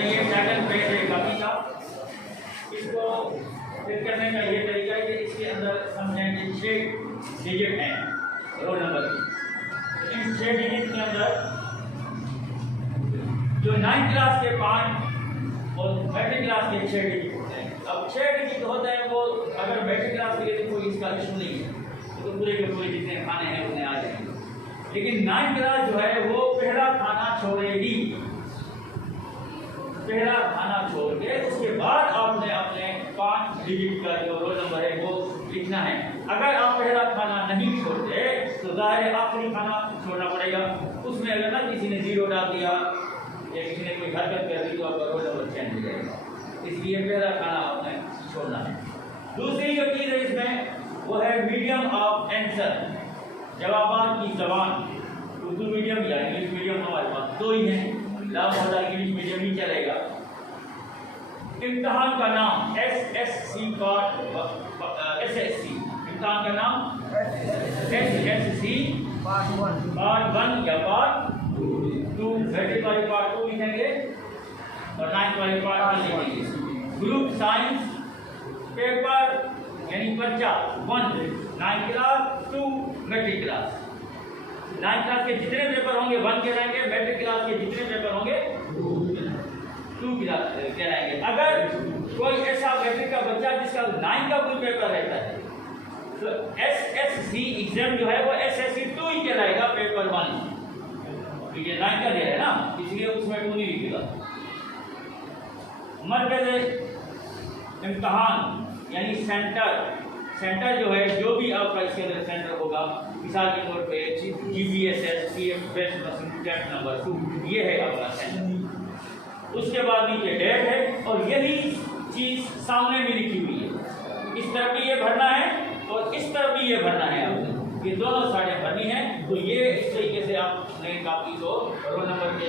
ये title page है copy का। इसको फिल करने का ये तरीका है कि इसके अंदर समझेंगे 6 डिजिट हैं रोल नंबर की। इन 6 डिजिट के अंदर जो 9th क्लास के 5 और मैट्रिक क्लास के 6 डिजिट होते हैं। अब 6 डिजिट होते हैं वो अगर मैट्रिक क्लास के लिए तो कोई इसका इशू नहीं है, तो पूरे के पूरे जितने खाने हैं उतने आ जाएंगे। लेकिन 9th क्लास जो है वो पहला खाना छोड़ेगी। पहला खाना छोड़ के उसके बाद आपने अपने 5 डिजिट का जो रोल नंबर है वो लिखना है। अगर आप पहला खाना नहीं छोड़ते तो जाहिर आखिरी खाना छोड़ना पड़ेगा। उसमें अगर ना किसी ने 0 डाल दिया या किसी ने कोई हरकत कर दी तो आपका रोल नंबर चेंज हो जाएगा। इसलिए पहला खाना आपने छोड़ना है। दूसरी जो चीज़ है इसमें वो है मीडियम ऑफ आंसर, जवाबात की जबान। उर्दू मीडियम या इंग्लिश मीडियम हमारे पास 2 ही हैं, लामोदा इंग्लिश मीडियम ही चलेगा। इम्तिहान का नाम SSC पार्ट SSC, इम्तिहान का नाम SSC पार्ट 1 या पार्ट 2, मैट्रिक वाले पार्ट 2 लिखेंगे और 9th वाले पार्ट 1 लिखेंगे। ग्रुप साइंस पेपर यानी पर्चा 1 9th class 2 matric class. 9th class के जितने पेपर होंगे 1 के रहेंगे, मैट्रिक क्लास के जितने पेपर होंगे 2 क्लास के रहेंगे। अगर कोई ऐसा मैट्रिक का बच्चा जिसका 9th का कोई पेपर रहता है तो SSC एग्जाम जो है वो SSC 2 ही कहलाएगा, पेपर 1। तो ये 9th का दे रहा है ना, इसलिए उसमें 2 नहीं लिखेगा। मरकज़ इम्तिहान यानी सेंटर जो है, जो भी आपका इसके अंदर सेंटर होगा, मिसाल के तौर पे GPSS CF best machine number 2 ये है आपका सेंटर। उसके बाद नीचे डेट है और यही चीज़ सामने भी लिखी हुई है। इस तरफ भी ये भरना है और इस तरफ भी ये भरना है आपने, ये दोनों साइडें भरनी है। तो ये इस तरीके से आप नई कापी को रोल नंबर के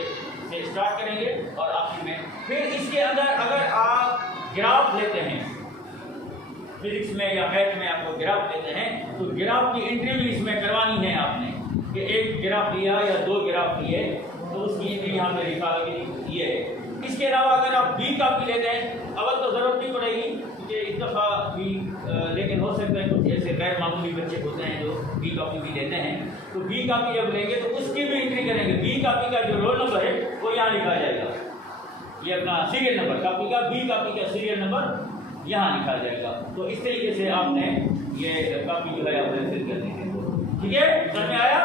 से स्टार्ट करेंगे और आखिर में फिर इसके अंदर अगर आप ग्राफ लेते हैं, फिजिक्स में या मैथ में आपको ग्राफ देते हैं तो ग्राफ की एंट्री भी इसमें करवानी है आपने कि एक ग्राफ लिया या 2 ग्राफ लिए तो उसकी एंट्री यहाँ पे लिखा ये है। इसके अलावा अगर आप बी कापी लेते हैं, अवल तो ज़रूरत नहीं पड़ेगी क्योंकि इस दफ़ा भी लेकिन हो सकता है कुछ ऐसे गैर मामूली बच्चे होते हैं जो बी कापी भी लेते हैं। तो बी कापी जब लेंगे तो उसकी भी एंट्री करेंगे। बी कापी का जो रोल नंबर है वो यहाँ लिखा जाएगा, ये अपना सीरियल नंबर कापी का, बी कापी का सीरियल नंबर यहाँ लिखा जाएगा। तो इस तरीके से आपने ये कापी जो है आपने फिल करनी है। ठीक है, समझ में आया?